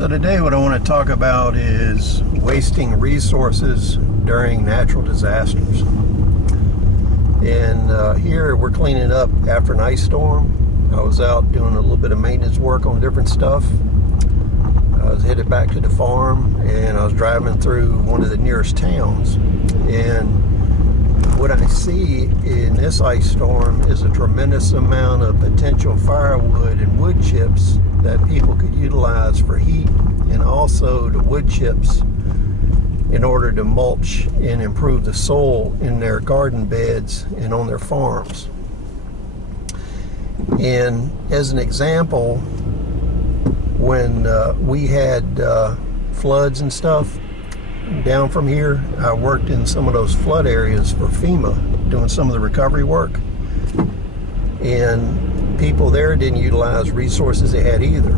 So today what I want to talk about is wasting resources during natural disasters. And here we're cleaning up after an ice storm. I was out doing a little bit of maintenance work on different stuff. I was headed back to the farm and I was driving through one of the nearest towns. And what I see in this ice storm is a tremendous amount of potential firewood and wood chips that people could utilize for heat, and also the wood chips in order to mulch and improve the soil in their garden beds and on their farms. And as an example, when we had floods and stuff down from here, I worked in some of those flood areas for FEMA doing some of the recovery work, and people there didn't utilize resources they had either.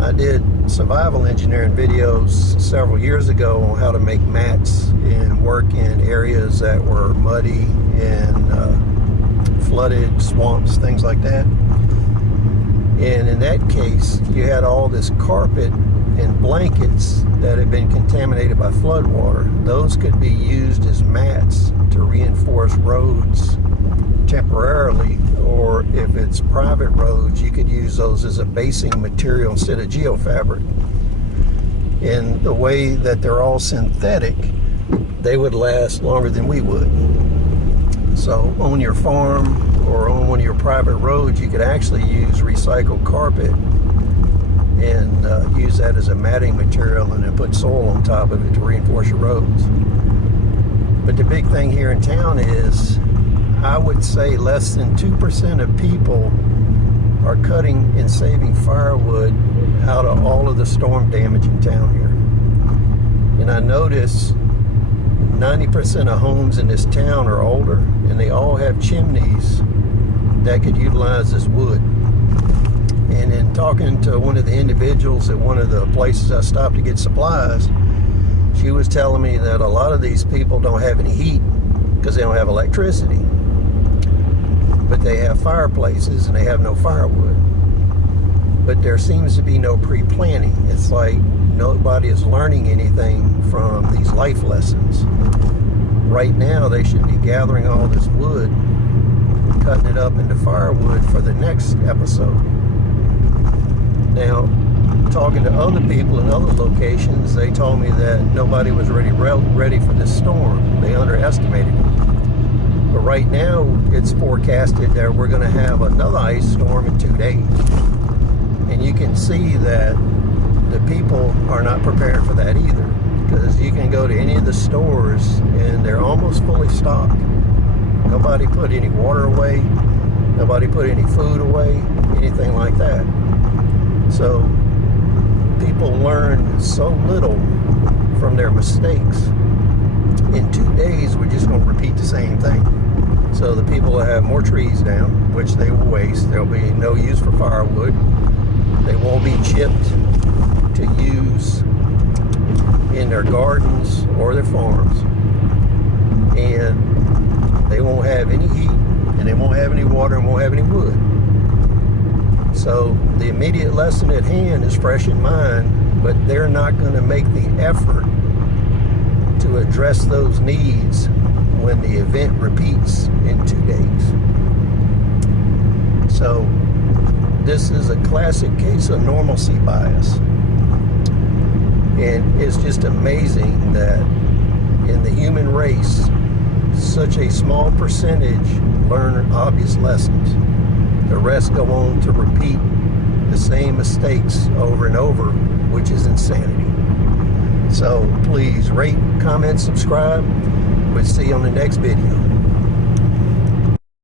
I did survival engineering videos several years ago on how to make mats and work in areas that were muddy and flooded, swamps, things like that. And in that case, you had all this carpet and blankets that had been contaminated by flood water. Those could be used as mats to reinforce roads temporarily, or if it's private roads, you could use those as a basing material instead of geofabric. And the way that they're all synthetic, they would last longer than we would. So on your farm or on one of your private roads, you could actually use recycled carpet and use that as a matting material and then put soil on top of it to reinforce your roads. But the big thing here in town is, I would say less than 2% of people are cutting and saving firewood out of all of the storm damage in town here. And I notice 90% of homes in this town are older, and they all have chimneys that could utilize this wood. And in talking to one of the individuals at one of the places I stopped to get supplies, she was telling me that a lot of these people don't have any heat because they don't have electricity. But they have fireplaces and they have no firewood. But there seems to be no pre-planning. It's like nobody is learning anything from these life lessons. Right now they should be gathering all this wood, cutting it up into firewood for the next episode. Now, talking to other people in other locations, they told me that nobody was ready for this storm. They underestimated it. But right now, it's forecasted that we're going to have another ice storm in 2 days. And you can see that the people are not prepared for that either. Because you can go to any of the stores and they're almost fully stocked. Nobody put any water away. Nobody put any food away. Anything like that. So people learn so little from their mistakes. In 2 days, we're just going to repeat the same thing. So the people will have more trees down, which they will waste. There'll be no use for firewood. They won't be chipped to use in their gardens or their farms. And they won't have any heat, and they won't have any water, and won't have any wood. So the immediate lesson at hand is fresh in mind, but they're not going to make the effort to address those needs when the event repeats in 2 days. So this is a classic case of normalcy bias. And it's just amazing that in the human race, such a small percentage learn obvious lessons. The rest go on to repeat the same mistakes over and over, which is insanity. So please rate, comment, subscribe. We'll see you on the next video.